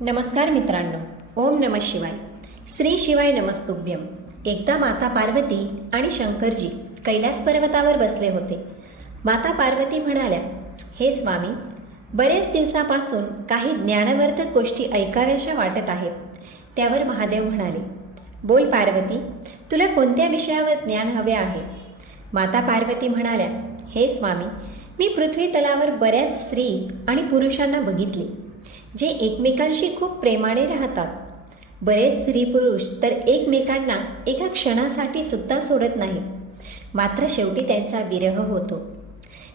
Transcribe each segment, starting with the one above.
नमस्कार मित्रांनो, ओम नमः शिवाय. श्री शिवाय नमस्तुभ्यम. एकदा माता पार्वती आणि शंकरजी कैलास पर्वतावर बसले होते. माता पार्वती म्हणाल्या, हे स्वामी, बरेच दिवसापासून काही ज्ञानवर्धक गोष्टी ऐकाव्याशा वाटत आहेत. त्यावर महादेव म्हणाले, बोल पार्वती, तुला कोणत्या विषयावर ज्ञान हवे आहे? माता पार्वती म्हणाल्या, हे स्वामी, मी पृथ्वी तलावर बऱ्याच स्त्री आणि पुरुषांना बघितले जे एकमेकांशी खूप प्रेमाने राहतात. बरेच स्त्री पुरुष तर एकमेकांना एका क्षणासाठी सुद्धा सोडत नाही, मात्र शेवटी त्यांचा विरह होतो.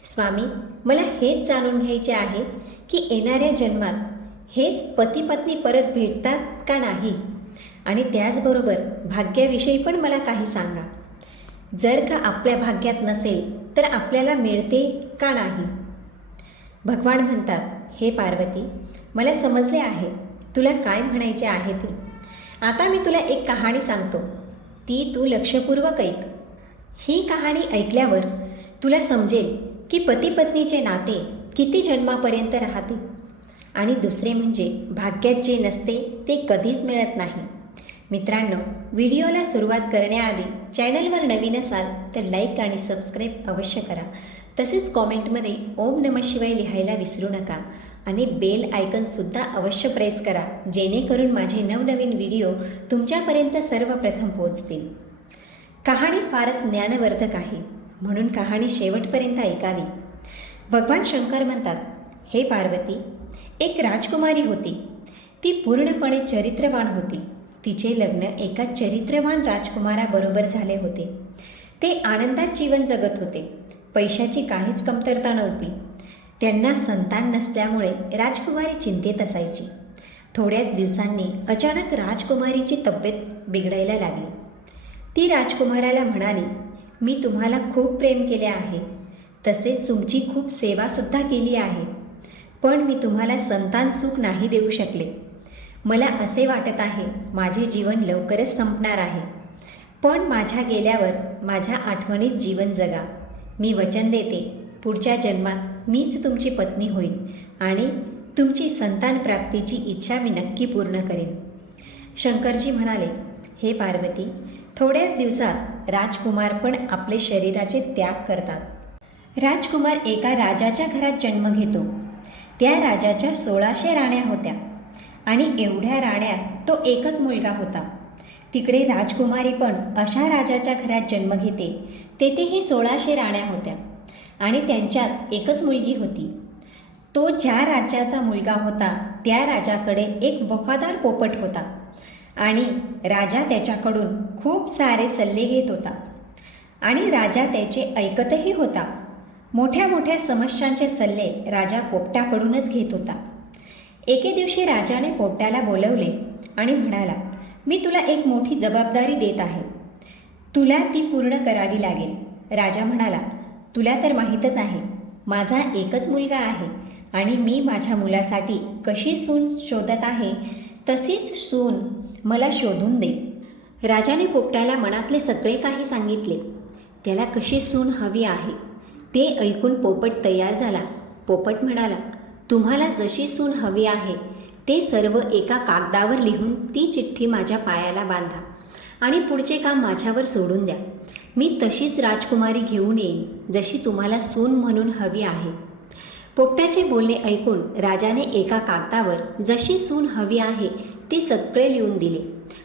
स्वामी, मला हेच जाणून घ्यायचे आहे की येणाऱ्या जन्मात हेच पती पत्नी परत भेटतात का नाही, आणि त्याचबरोबर भाग्याविषयी पण मला काही सांगा. जर का आपल्या भाग्यात नसेल तर आपल्याला मिळते का नाही? भगवान म्हणतात, हे पार्वती, मला समजले आहे तुला काय म्हणायचे आहे ते. आता मी तुला एक कहाणी सांगतो, ती तू लक्षपूर्वक ऐक. ही कहाणी ऐकल्यावर तुला समजेल की पती पत्नीचे नाते किती जन्मापर्यंत राहते, आणि दुसरे म्हणजे भाग्यात जे नसते ते कधीच मिळत नाही. मित्रांनो, व्हिडिओला सुरुवात करण्याआधी चॅनलवर नवीन असाल तर लाईक आणि सबस्क्राईब अवश्य करा. तसेच कॉमेंटमध्ये ओम नमः शिवाय लिहायला विसरू नका, आणि बेल आयकनसुद्धा अवश्य प्रेस करा, जेणेकरून माझे नवनवीन व्हिडिओ तुमच्यापर्यंत सर्वप्रथम पोहोचतील. कहाणी फारच ज्ञानवर्धक आहे, म्हणून कहाणी शेवटपर्यंत ऐकावी. भगवान शंकर म्हणतात, हे पार्वती, एक राजकुमारी होती. ती पूर्णपणे चरित्रवान होती. तिचे लग्न एका चरित्रवान राजकुमाराबरोबर झाले होते. ते आनंदात जीवन जगत होते. पैशाची काहीच कमतरता नव्हती. त्यांना संतान नसल्यामुळे राजकुमारी चिंतेत असायची. थोड्याच दिवसांनी अचानक राजकुमारीची तब्येत बिघडायला लागली. ती राजकुमाराला म्हणाली, मी तुम्हाला खूप प्रेम केले आहे, तसेच तुमची खूप सेवासुद्धा केली आहे, पण मी तुम्हाला संतान सुख नाही देऊ शकले. मला असे वाटत आहे माझे जीवन लवकरच संपणार आहे, पण माझ्या गेल्यावर माझ्या आठवणीत जीवन जगा. मी वचन देते, पुढच्या जन्मात मीच तुमची पत्नी होईल आणि तुमची संतान प्राप्तीची इच्छा मी नक्की पूर्ण करेन. शंकरजी म्हणाले, हे पार्वती, थोड्याच दिवसात राजकुमार पण आपले शरीराचे त्याग करतात. राजकुमार एका राजाच्या घरात जन्म घेतो. त्या राजाच्या 1600 राण्या होत्या, आणि एवढ्या राण्यात तो एकच मुलगा होता. तिकडे राजकुमारी पण अशा राजाच्या घरात जन्म घेते. तेथेही 1600 राण्या होत्या, आणि त्यांच्यात एकच मुलगी होती. तो ज्या राजाचा मुलगा होता त्या राजाकडे एक वफादार पोपट होता, आणि राजा त्याच्याकडून खूप सारे सल्ले घेत होता, आणि राजा त्याचे ऐकतही होता. मोठ्या मोठ्या समस्यांचे सल्ले राजा पोपटाकडूनच घेत होता. एके दिवशी राजाने पोपटाला बोलवले आणि म्हणाला, मी तुला एक मोठी जबाबदारी देत आहे, तुला ती पूर्ण करावी लागेल. राजा म्हणाला, तुला तर माहीतच आहे माझा एकच मुलगा आहे, आणि मी माझ्या मुलासाठी कशी सून शोधत आहे तशीच सून मला शोधून दे. राजाने पोपटाला मनातले सगळे काही सांगितले. त्याला कशी सून हवी आहे ते ऐकून पोपट तयार झाला. पोपट म्हणाला, तुम्हाला जशी सून हवी आहे ते सर्व एका कागदावर लिहून ती चिठ्ठी माझ्या पायाला बांधा, आणि पुढचे काम माझ्यावर सोडून द्या. मी तशीच राजकुमारी घेऊन येईन जशी तुम्हाला सून म्हणून हवी आहे. पोपटाचे बोलणे ऐकून राजाने एका कागदावर जशी सून हवी आहे ते सगळे लिहून दिले,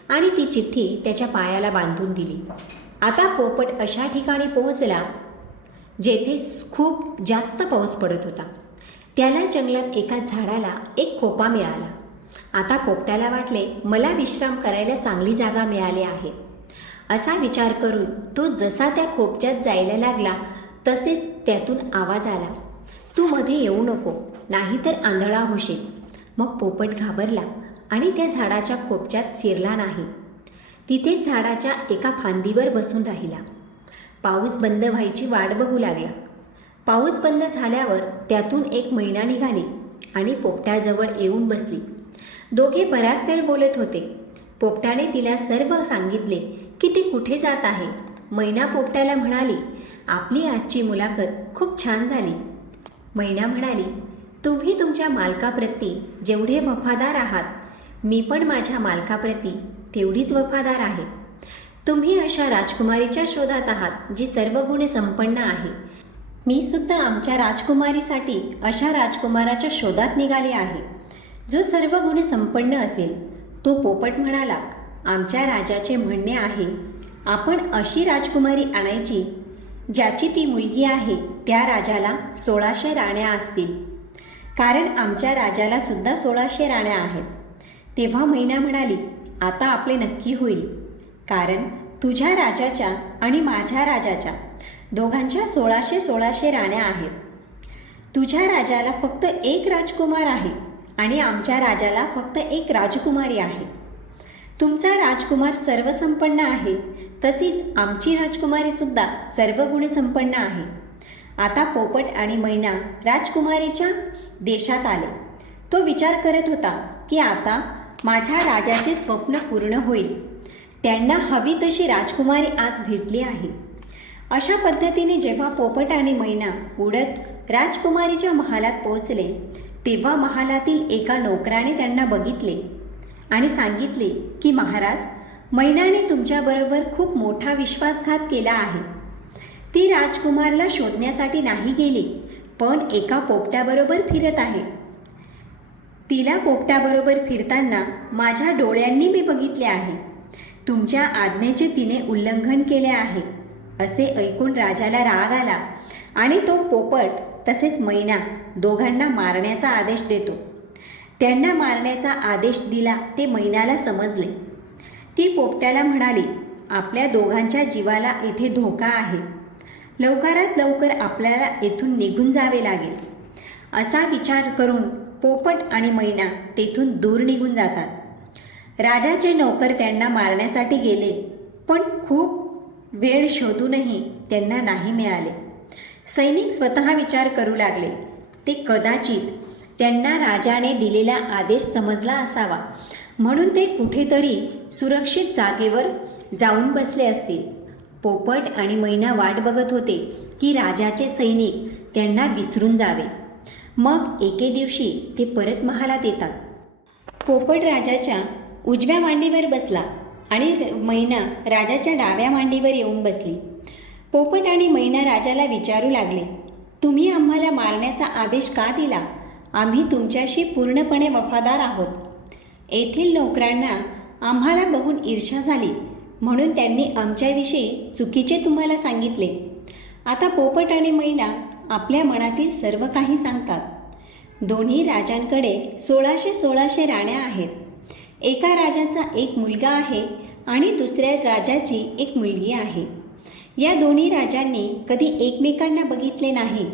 आणि ती चिठ्ठी त्याच्या पायाला बांधून दिली. आता पोपट अशा ठिकाणी पोहोचला जेथे खूप जास्त पाऊस पडत होता. त्याला जंगलात एका झाडाला एक खोपा मिळाला. आता पोपटाला वाटले, मला विश्राम करायला चांगली जागा मिळाली आहे. असा विचार करून तो जसा त्या खोपच्यात जायला लागला तसेच त्यातून आवाज आला, तू मध्ये येऊ नको, नाहीतर आंधळा होशील. मग पोपट घाबरला आणि त्या झाडाच्या खोपच्यात शिरला नाही. तिथेच झाडाच्या एका फांदीवर बसून राहिला. पाऊस बंद व्हायची वाट बघू लागला. पाऊस बंद झाल्यावर त्यातून एक मैना निघाली आणि पोपटाजवळ येऊन बसली. दोघे बराच वेळ बोलत होते. पोपटाने तिला सर्व सांगितले की ती कुठे जात आहे. मैना पोपटाला म्हणाली, आपली आजची मुलाखत खूप छान झाली. मैना म्हणाली, तुम्ही तुमच्या मालकाप्रती जेवढे वफादार आहात मी पण माझ्या मालकाप्रती तेवढीच वफादार आहे. तुम्ही अशा राजकुमारीच्या शोधात आहात जी सर्व गुणे संपन्न आहे. मी सुद्धा आमच्या राजकुमारीसाठी अशा राजकुमाराच्या शोधात निघाले आहे जो सर्व गुणे संपन्न असेल. तो पोपट म्हणाला, आमच्या राजाचे म्हणणे आहे, आपण अशी राजकुमारी आणायची ज्याची ती मुलगी आहे त्या राजाला 1600 राण्या असतील, कारण आमच्या राजाला सुद्धा 1600 राण्या आहेत. तेव्हा मैना म्हणाली, आता आपले नक्की होईल, कारण तुझ्या राजाच्या आणि माझ्या राजाच्या दोघांच्या 1600 राण्या आहेत. तुझ्या राजाला फक्त एक राजकुमार आहे आणि आमच्या राजाला फक्त एक राजकुमारी आहे. तुमचा राजकुमार सर्वसंपन्न आहे, तशीच आमची राजकुमारीसुद्धा सर्व गुणसंपन्न आहे. आता पोपट आणि मैना राजकुमारीच्या देशात आले. तो विचार करत होता की आता माझ्या राजाचे स्वप्न पूर्ण होईल. त्यांना हवी तशी राजकुमारी आज भेटली आहे. अशा पद्धतीने जेव्हा पोपट आणि मैना उडत राजकुमारीच्या महालात पोहोचले, तेव्हा महालातील एका नोकराने त्यांना बघितले आणि सांगितले की महाराज, मैनाने तुमच्याबरोबर खूप मोठा विश्वासघात केला आहे. ती राजकुमारला शोधण्यासाठी नाही गेली, पण एका पोपट्याबरोबर फिरत आहे. तिला पोपट्याबरोबर फिरताना माझ्या डोळ्यांनी मी बघितले आहे. तुमच्या आज्ञेचे तिने उल्लंघन केले आहे. असे ऐकून राजाला राग आला आणि तो पोपट तसेच मैना दोघांना मारण्याचा आदेश देतो. त्यांना मारण्याचा आदेश दिला ते मैनाला समजले. ती पोपट्याला म्हणाली, आपल्या दोघांच्या जीवाला येथे धोका आहे. लवकरात लवकर आपल्याला येथून निघून जावे लागेल. असा विचार करून पोपट आणि मैना तेथून दूर निघून जातात. राजाचे नौकर त्यांना मारण्यासाठी गेले, पण खूप वेळ शोधूनही त्यांना नाही मिळाले. सैनिक स्वतः विचार करू लागले. ते कदाचित त्यांना राजाने दिलेला आदेश समजला असावा, म्हणून ते कुठेतरी सुरक्षित जागेवर जाऊन बसले असतील. पोपट आणि मैना वाट बघत होते की राजाचे सैनिक त्यांना विसरून जावे. मग एके दिवशी ते परत महालात येतात. पोपट राजाच्या उजव्या मांडीवर बसला आणि मैना राजाच्या डाव्या मांडीवर येऊन बसली. पोपट आणि मैना राजाला विचारू लागले, तुम्ही आम्हाला मारण्याचा आदेश का दिला? आम्ही तुमच्याशी पूर्णपणे वफादार आहोत. येथील नोकरांना आम्हाला बघून ईर्ष्या झाली, म्हणून त्यांनी आमच्याविषयी चुकीचे तुम्हाला सांगितले. आता पोपट आणि मैना आपल्या मनातील सर्व काही सांगतात. दोन्ही राजांकडे 1600 राण्या आहेत. एका राजाचा एक मुलगा आहे आणि दुसऱ्या राजाची एक मुलगी आहे. या दोन्ही राजांनी कधी एकमेकांना बघितले नाही,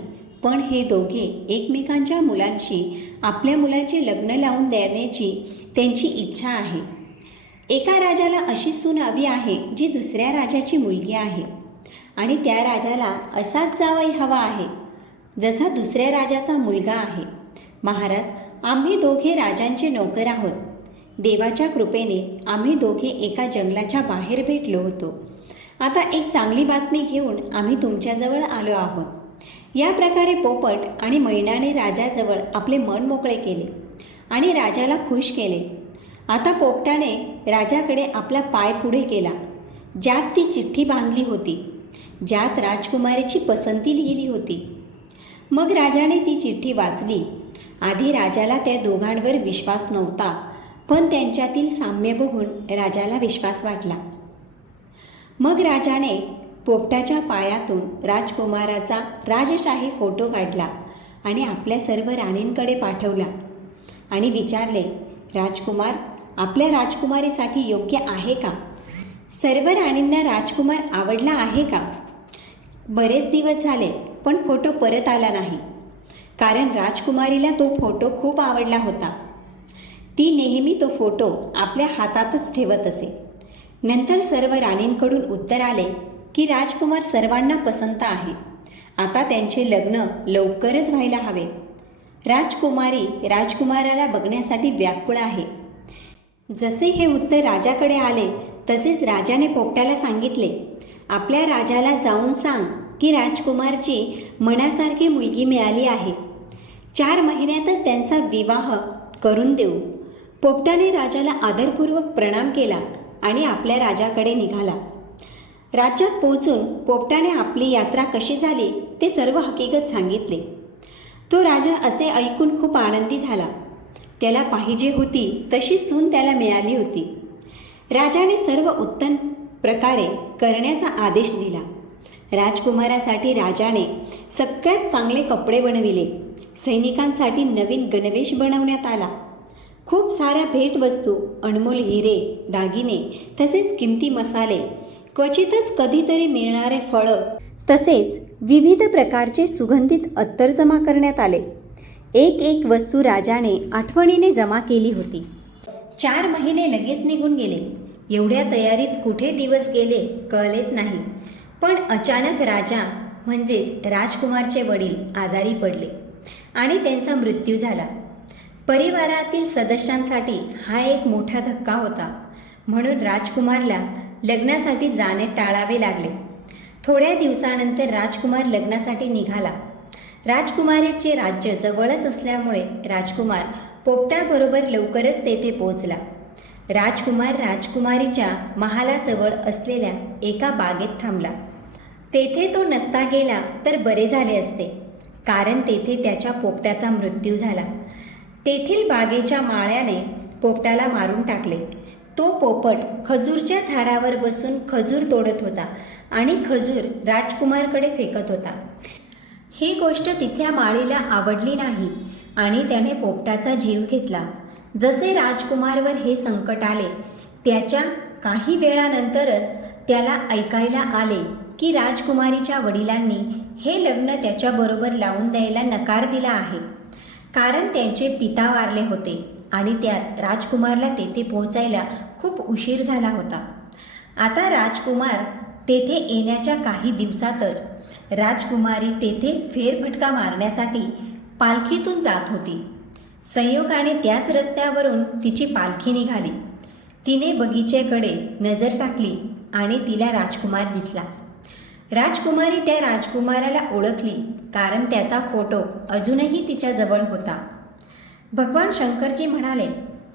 पण हे दोघे एकमेकांच्या मुलांशी आपल्या मुलाचे लग्न लावून देण्याची त्यांची इच्छा आहे. एका राजाला अशी सून हवी आहे जी दुसऱ्या राजाची मुलगी आहे आणि त्या राजाला असाच जावई हवा आहे जसा दुसऱ्या राजाचा मुलगा आहे. महाराज, आम्ही दोघे राजांचे नौकर आहोत. देवाच्या कृपेने आम्ही दोघे एका जंगलाच्या बाहेर भेटलो होतो. आता एक चांगली बातमी घेऊन आम्ही तुमच्याजवळ आलो आहोत. या प्रकारे पोपट आणि मैनाने राजाजवळ आपले मन मोकळे केले आणि राजाला खुश केले. आता पोपटाने राजाकडे आपला पाय पुढे केला, ज्यात ती चिठ्ठी बांधली होती, ज्यात राजकुमारीची पसंती लिहिली होती. मग राजाने ती चिठ्ठी वाचली. आधी राजाला त्या दोघांवर विश्वास नव्हता, पण त्यांच्यातील साम्य बघून राजाला विश्वास वाटला. मग राजाने पोपटाच्या पायातून राजकुमाराचा राजशाही फोटो काढला आणि आपल्या सर्व राणींकडे पाठवला आणि विचारले, राजकुमार आपल्या राजकुमारीसाठी योग्य आहे का? सर्व राणींना राजकुमार आवडला आहे का? बरेच दिवस झाले, पण फोटो परत आला नाही, कारण राजकुमारीला तो फोटो खूप आवडला होता. ती नेहमी तो फोटो आपल्या हातातच ठेवत असे. नंतर सर्व राणींकडून उत्तर आले की राजकुमार सर्वांना पसंत आहे. आता त्यांचे लग्न लवकरच व्हायला हवे. राजकुमारी राजकुमाराला बघण्यासाठी व्याकुळ आहे. जसे हे उत्तर राजाकडे आले तसेच राजाने पोपटाला सांगितले, आपल्या राजाला जाऊन सांग की राजकुमारची मनासारखी मुलगी मिळाली आहे. 4 महिन्यातच त्यांचा विवाह करून देऊ. पोपटाने राजाला आदरपूर्वक प्रणाम केला आणि आपल्या राजाकडे निघाला. राज्यात पोहोचून पोपटाने आपली यात्रा कशी झाली ते सर्व हकीकत सांगितले. तो राजा असे ऐकून खूप आनंदी झाला. त्याला पाहिजे होती तशी सून त्याला मिळाली होती. राजाने सर्व उत्तम प्रकारे करण्याचा आदेश दिला. राजकुमारासाठी राजाने सगळ्यात चांगले कपडे बनविले. सैनिकांसाठी नवीन गणवेश बनवण्यात आला. खूप साऱ्या भेटवस्तू, अनमोल हिरे, दागिने तसेच किमती मसाले, क्वचितच कधीतरी मिळणारे फळं तसेच विविध प्रकारचे सुगंधित अत्तर जमा करण्यात आले. एक एक वस्तू राजाने आठवणीने जमा केली होती. 4 महिने लगेच निघून गेले. एवढ्या तयारीत कुठे दिवस गेले कळलेच नाही. पण अचानक राजा म्हणजेच राजकुमारचे वडील आजारी पडले आणि त्यांचा मृत्यू झाला. परिवारातील सदस्यांसाठी हा एक मोठा धक्का होता. म्हणून राजकुमारला लग्नासाठी जाणे टाळावे लागले. थोड्या दिवसानंतर राजकुमार लग्नासाठी निघाला. राजकुमारीचे राज्य जवळच असल्यामुळे राजकुमार पोपटाबरोबर लवकरच तेथे पोहोचला. राजकुमार राजकुमारीच्या महालाजवळ असलेल्या एका बागेत थांबला. तेथे तो नसता गेला तर बरे झाले असते, कारण तेथे त्याच्या पोपटाचा मृत्यू झाला. तेथील बागेच्या माळ्याने पोपटाला मारून टाकले. तो पोपट खजूरच्या झाडावर बसून खजूर तोडत होता आणि खजूर राजकुमारकडे फेकत होता. ही गोष्ट तिथल्या माळीला आवडली नाही आणि त्याने पोपटाचा जीव घेतला. जसे राजकुमारवर हे संकट आले त्याच्या काही वेळानंतरच त्याला ऐकायला आले की राजकुमारीच्या वडिलांनी हे लग्न त्याच्याबरोबर लावून द्यायला नकार दिला आहे, कारण त्यांचे पिता वारले होते आणि त्यात राजकुमारला तेथे पोहोचायला खूप उशीर झाला होता. आता राजकुमार तेथे येण्याच्या काही दिवसातच राजकुमारी तेथे फेरफटका मारण्यासाठी पालखीतून जात होती. संयोगाने त्याच रस्त्यावरून तिची पालखी निघाली. तिने बगीचेकडे नजर टाकली आणि तिला राजकुमार दिसला. राजकुमारी त्या राजकुमाराला ओळखली, कारण त्याचा फोटो अजूनही तिच्याजवळ होता. भगवान शंकरजी म्हणाले,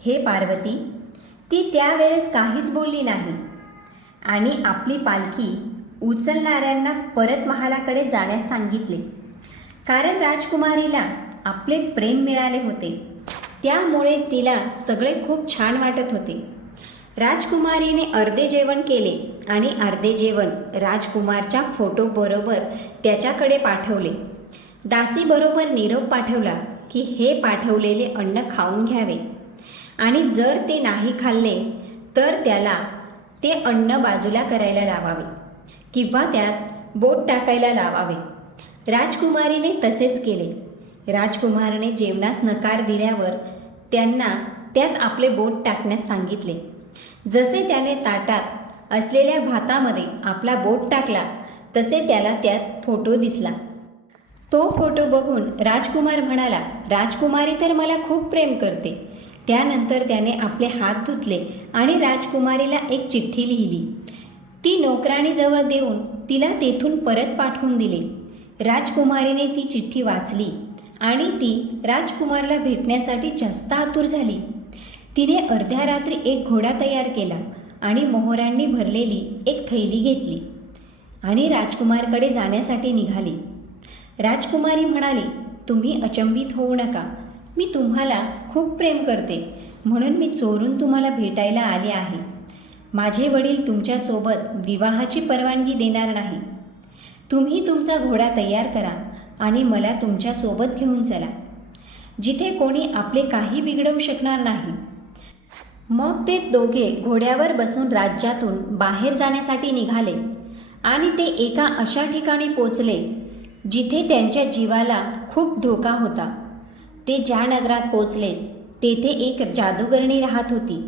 हे पार्वती. ती त्यावेळेस काहीच बोलली नाही आणि आपली पालखी उचलणाऱ्यांना परत महालाकडे जाण्यास सांगितले, कारण राजकुमारीला आपले प्रेम मिळाले होते. त्यामुळे तिला सगळे खूप छान वाटत होते. राजकुमारीने अर्धे जेवण केले आणि अर्धे जेवण राजकुमारच्या फोटोबरोबर त्याच्याकडे पाठवले. दासीबरोबर निरोप पाठवला की हे पाठवलेले अन्न खाऊन घ्यावे आणि जर ते नाही खाल्ले तर त्याला ते अन्न बाजूला करायला लावावे किंवा त्यात बोट टाकायला लावावे. राजकुमारीने तसेच केले. राजकुमारने जेवणास नकार दिल्यावर त्यांना त्यात आपले बोट टाकण्यास सांगितले. जसे त्याने ताटात असलेल्या भातामध्ये आपला बोट टाकला तसे त्याला त्यात फोटो दिसला. तो फोटो बघून राजकुमार म्हणाला, राजकुमारी तर मला खूप प्रेम करते. त्यानंतर त्याने आपले हात धुतले आणि राजकुमारीला एक चिठ्ठी लिहिली. ती नोकराणीजवळ देऊन तिला तेथून परत पाठवून दिली. राजकुमारीने ती चिठ्ठी वाचली आणि ती राजकुमारला भेटण्यासाठी जास्त आतुर झाली. तिने अर्ध्या रात्री एक घोडा तयार केला आणि मोहरांनी भरलेली एक थैली घेतली आणि राजकुमारकडे जाण्यासाठी निघाली. राजकुमारी म्हणाली, तुम्ही अचंबित होऊ नका. मी तुम्हाला खूप प्रेम करते, म्हणून मी चोरून तुम्हाला भेटायला आले आहे. माझे वडील तुमच्यासोबत विवाहाची परवानगी देणार नाही. तुम्ही तुमचा घोडा तयार करा आणि मला तुमच्यासोबत घेऊन चला, जिथे कोणी आपले काही बिघडवू शकणार नाही. मग ते दोघे घोड्यावर बसून राज्यातून बाहेर जाण्यासाठी निघाले आणि ते एका अशा ठिकाणी पोचले जिथे त्यांच्या जीवाला खूप धोका होता. ते ज्या नगरात पोचले तेथे एक जादूगरणी राहत होती.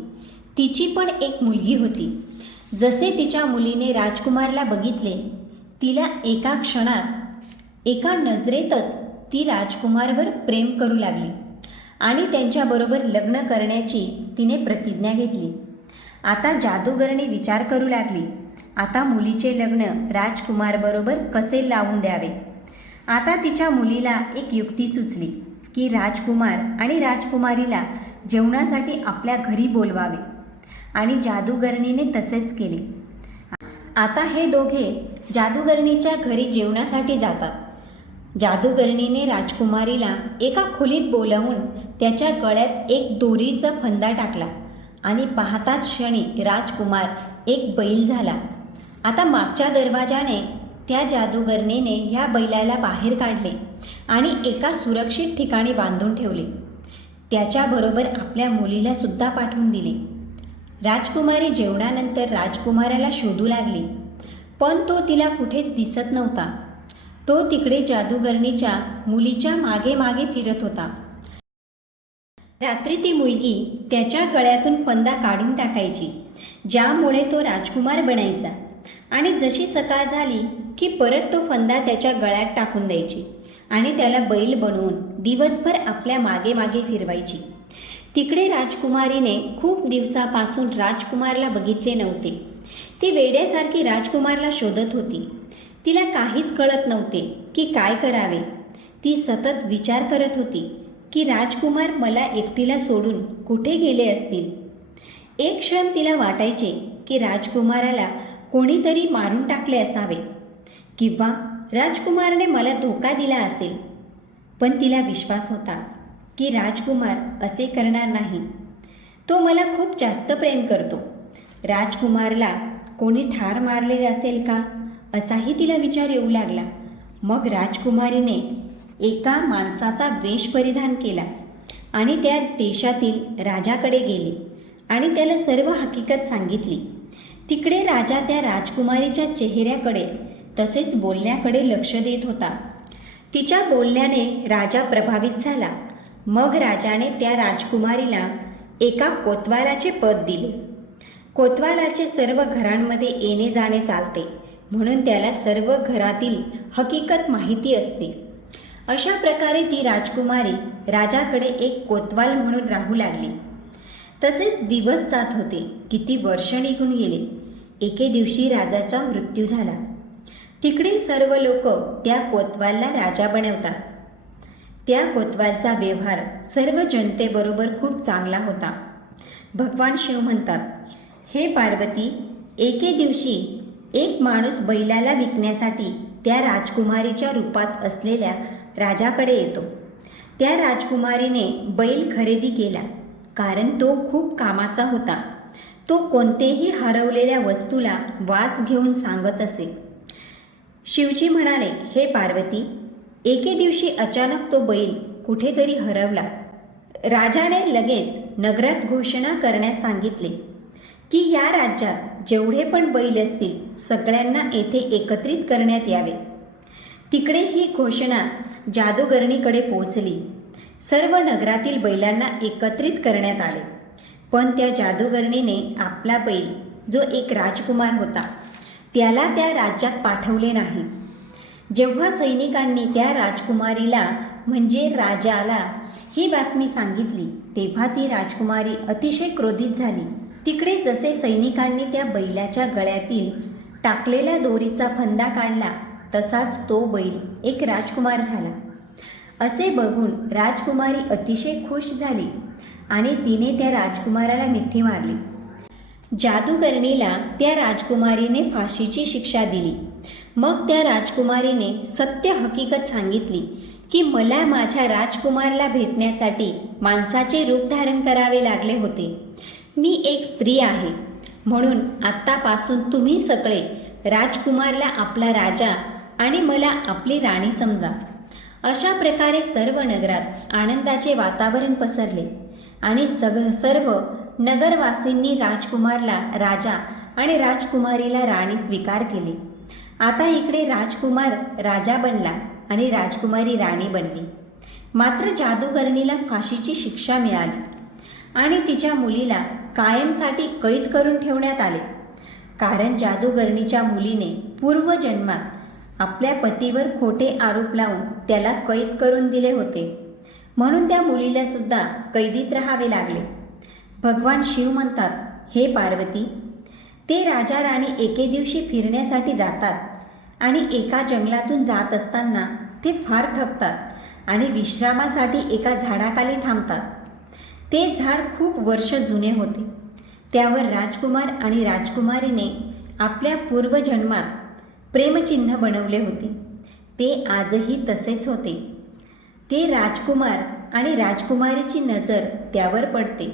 तिची पण एक मुलगी होती. जसे तिच्या मुलीने राजकुमारला बघितले, तिला एका क्षणात, एका नजरेतच ती राजकुमारवर प्रेम करू लागली आणि त्यांच्याबरोबर लग्न करण्याची तिने प्रतिज्ञा घेतली. आता जादूगरणी विचार करू लागली, आता मुलीचे लग्न राजकुमारबरोबर कसे लावून द्यावे. आता तिच्या मुलीला एक युक्ती सुचली की राजकुमार आणि राजकुमारीला जेवणासाठी आपल्या घरी बोलवावे आणि जादूगरणीने तसेच केले. आता हे दोघे जादूगरणीच्या घरी जेवणासाठी जातात. जादूगरणीने राजकुमारीला एका खोलीत बोलावून त्याच्या गळ्यात एक दोरीचा फंदा टाकला आणि पाहताच क्षणी राजकुमार एक बैल झाला. आता मागच्या दरवाजाने त्या जादूगरणीने ह्या बैलाला बाहेर काढले आणि एका सुरक्षित ठिकाणी बांधून ठेवले. त्याच्याबरोबर आपल्या मुलीला सुद्धा पाठवून दिले. राजकुमारी जेवणानंतर राजकुमाराला शोधू लागली, पण तो तिला कुठेच दिसत नव्हता. तो तिकडे जादूगरणीच्या मुलीच्या मागे मागे फिरत होता. रात्री ती मुलगी त्याच्या गळ्यातून फंदा काढून टाकायची, ज्यामुळे तो राजकुमार बनायचा आणि जशी सकाळ झाली की परत तो फंदा त्याच्या गळ्यात टाकून द्यायची आणि त्याला बैल बनवून दिवसभर आपल्या मागे मागे फिरवायची. तिकडे राजकुमारीने खूप दिवसापासून राजकुमारला बघितले नव्हते. ती वेड्यासारखी राजकुमारला शोधत होती. तिला काहीच कळत नव्हते की काय करावे. ती सतत विचार करत होती की राजकुमार मला एकटीला सोडून कुठे गेले असतील. एक क्षण तिला वाटायचे की राजकुमाराला कोणीतरी मारून टाकले असावे किंवा राजकुमारने मला धोका दिला असेल. पण तिला विश्वास होता की राजकुमार असे करणार नाही. तो मला खूप जास्त प्रेम करतो. राजकुमारला कोणी ठार मारलेले असेल का असाही तिला विचार येऊ लागला. मग राजकुमारीने एका माणसाचा वेश परिधान केला आणि त्या देशातील राजाकडे गेली आणि त्याला सर्व हकीकत सांगितली. तिकडे राजा त्या राजकुमारीच्या चेहऱ्याकडे तसेच बोलण्याकडे लक्ष देत होता. तिच्या बोलण्याने राजा प्रभावित झाला. मग राजाने त्या राजकुमारीला एका कोतवालाचे पद दिले. कोतवालाचे सर्व घरांमध्ये येणे जाणे चालते, म्हणून त्याला सर्व घरातील हकीकत माहिती असते. अशा प्रकारे ती राजकुमारी राजाकडे एक कोतवाल म्हणून राहू लागली. तसेच दिवस जात होते. किती वर्ष निघून गेले. एके दिवशी राजाचा मृत्यू झाला. तिकडील सर्व लोक त्या कोतवालला राजा बनवतात. त्या कोतवालचा व्यवहार सर्व जनतेबरोबर खूप चांगला होता. भगवान शिव म्हणतात, हे पार्वती, एके दिवशी एक माणूस बैलाला विकण्यासाठी त्या राजकुमारीच्या रूपात असलेल्या राजाकडे येतो. त्या राजकुमारीने बैल खरेदी केला, कारण तो खूप कामाचा होता. तो कोणतेही हरवलेल्या वस्तूला वास घेऊन सांगत असे. शिवजी म्हणाले, हे पार्वती, एके दिवशी अचानक तो बैल कुठेतरी हरवला. राजाने लगेच नगरात घोषणा करण्यास सांगितले की या राज्यात जेवढे पण बैल असतील सगळ्यांना येथे एकत्रित करण्यात यावे. तिकडे ही घोषणा जादूगरणीकडे पोहोचली. सर्व नगरातील बैलांना एकत्रित करण्यात आले. पण त्या जादूगरणीने आपला बैल, जो एक राजकुमार होता, त्याला त्या राज्यात पाठवले नाही. जेव्हा सैनिकांनी त्या राजकुमारीला म्हणजे राजाला ही बातमी सांगितली, तेव्हा ती राजकुमारी अतिशय क्रोधित झाली. तिकडे जसे सैनिकांनी त्या बैलाच्या गळ्यातील टाकलेल्या दोरीचा फंदा काढला, तसाच तो बैल एक राजकुमार झाला. असे बघून राजकुमारी अतिशय खुश झाली आणि तिने त्या राजकुमाराला मिठी मारली. जादूगरणीला त्या राजकुमारीने फाशीची शिक्षा दिली. मग त्या राजकुमारीने सत्य हकीकत सांगितली की मला माझ्या राजकुमारला भेटण्यासाठी माणसाचे रूप धारण करावे लागले होते. मी एक स्त्री आहे, म्हणून आत्तापासून तुम्ही सगळे राजकुमारला आपला राजा आणि मला आपली राणी समजा. अशा प्रकारे सर्व नगरात आनंदाचे वातावरण पसरले आणि सर्व नगरवासींनी राजकुमारला राजा आणि राजकुमारीला राणी स्वीकार केले. आता इकडे राजकुमार राजा बनला आणि राजकुमारी राणी बनली. मात्र जादूगरणीला फाशीची शिक्षा मिळाली आणि तिच्या मुलीला कायमसाठी कैद करून ठेवण्यात आले. कारण जादूगरणीच्या मुलीने पूर्वजन्मात आपल्या पतीवर खोटे आरोप लावून त्याला कैद करून दिले होते, म्हणून त्या मुलीला सुद्धा कैदीत राहावे लागले. भगवान शिव म्हणतात, हे पार्वती, ते राजा राणी एके दिवशी फिरण्यासाठी जातात आणि एका जंगलातून जात असताना ते फार थकतात आणि विश्रामासाठी एका झाडाखाली थांबतात. ते झाड खूप वर्ष जुने होते. त्यावर राजकुमार आणि राजकुमारीने आपल्या पूर्वजन्मात प्रेमचिन्ह बनवले होते. ते आजही तसेच होते. ते राजकुमार आणि राजकुमारीची नजर त्यावर पडते.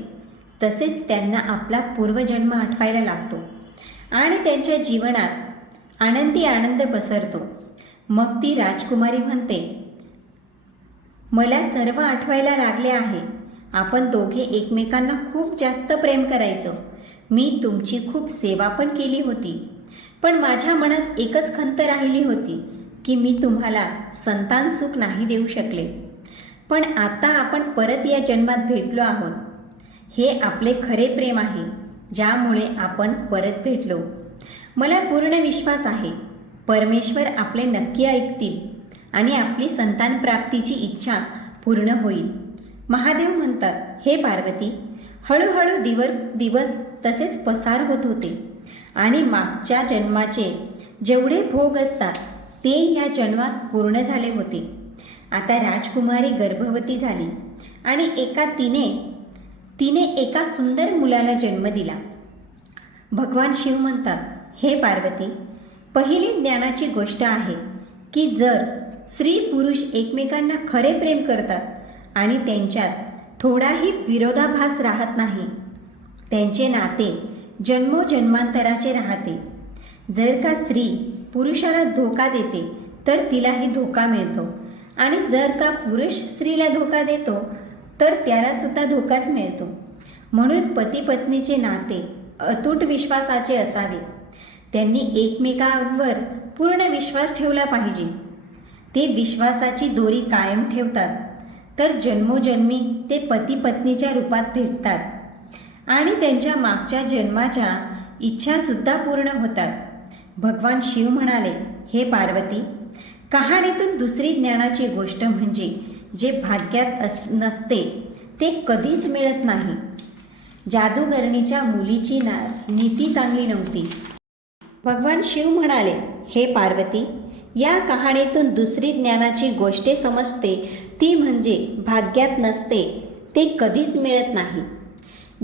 तसेच त्यांना आपला पूर्वजन्म आठवायला लागतो आणि त्यांच्या जीवनात आनंदी आनंद पसरतो. मग ती राजकुमारी म्हणते, मला सर्व आठवायला लागले आहे. आपण दोघे एकमेकांना खूप जास्त प्रेम करायचो. मी तुमची खूप सेवा पण केली होती. पण माझ्या मनात एकच खंत राहिली होती की मी तुम्हाला संतान सुख नाही देऊ शकले. पण आता आपण परत या जन्मात भेटलो आहोत. हे आपले खरे प्रेम आहे, ज्यामुळे आपण परत भेटलो. मला पूर्ण विश्वास आहे परमेश्वर आपले नक्की ऐकतील आणि आपली संतान प्राप्तीची इच्छा पूर्ण होईल. महादेव म्हणतात, हे पार्वती, हळूहळू दिवस तसेच पसार होत होते आणि मागच्या जन्माचे जेवढे भोग असतात ते ह्या जन्मात पूर्ण झाले होते. आता राजकुमारी गर्भवती झाली आणि तिने एका सुंदर मुलाला जन्म दिला. भगवान शिव म्हणतात, हे पार्वती, पहिली ज्ञानाची गोष्ट आहे की जर स्त्री पुरुष एकमेकांना खरे प्रेम करतात आणि त्यांच्यात थोडाही विरोधाभास राहत नाही, त्यांचे नाते जन्मोजन्मांतराचे राहते. जर का स्त्री पुरुषाला धोका देते तर तिलाही धोका मिळतो आणि जर का पुरुष स्त्रीला धोका देतो तर त्याला सुद्धा धोकाच मिळतो. म्हणून पती पत्नीचे नाते अतूट विश्वासाचे असावे. त्यांनी एकमेकांवर पूर्ण विश्वास ठेवला पाहिजे. ते विश्वासाची दोरी कायम ठेवतात तर जन्मोजन्मी ते पती पत्नीच्या रूपात भेटतात आणि त्यांच्या मागच्या जन्माच्या इच्छासुद्धा पूर्ण होतात. भगवान शिव म्हणाले, हे पार्वती, कहाणीतून दुसरी ज्ञानाची गोष्ट म्हणजे जे भाग्यात नसते ते कधीच मिळत नाही. जादूगरणीच्या मुलीची नीती चांगली नव्हती. भगवान शिव म्हणाले, हे पार्वती, या कहाणीतून दुसरी ज्ञानाची गोष्ट समजते ती म्हणजे भाग्यात नसते ते कधीच मिळत नाही.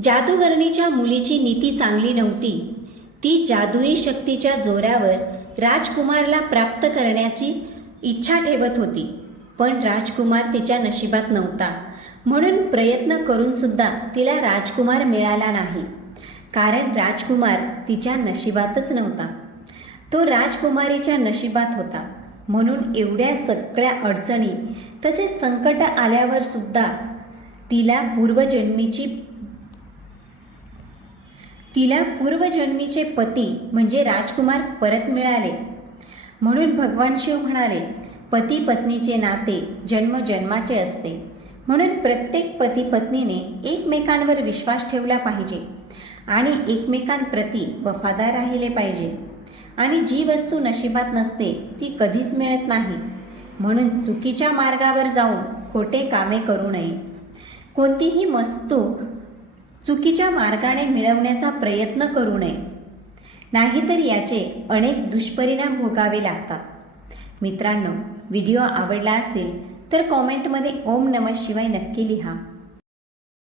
जादूगरणीच्या मुलीची नीती चांगली नव्हती. ती जादुई शक्तीच्या जोरावर राजकुमारला प्राप्त करण्याची इच्छा ठेवत होती. पण राजकुमार तिच्या नशिबात नव्हता. म्हणून प्रयत्न करून सुद्धा तिला राजकुमार मिळाला नाही, कारण राजकुमार तिच्या नशिबातच नव्हता. तो राजकुमारीच्या नशिबात होता. म्हणून एवढ्या सगळ्या अडचणी तसेच संकट आल्यावर सुद्धा तिला पूर्वजन्मीचे पती म्हणजे राजकुमार परत मिळाले. म्हणून भगवान शिव म्हणाले, पती पत्नीचे नाते जन्मजन्माचे असते. म्हणून प्रत्येक पती पत्नीने एकमेकांवर विश्वास ठेवला पाहिजे आणि एकमेकांप्रती वफादार राहिले पाहिजे. आणि जी वस्तू नशिबात नसते ती कधीच मिळत नाही. म्हणून चुकीच्या मार्गावर जाऊन खोटे कामे करू नये. कोणतीही वस्तू चुकीच्या मार्गाने मिळवण्याचा प्रयत्न करू नये, नाहीतर याचे अनेक दुष्परिणाम भोगावे लागतात. मित्रांनो, व्हिडिओ आवडला असेल तर कॉमेंटमध्ये ओम नमः शिवाय नक्की लिहा.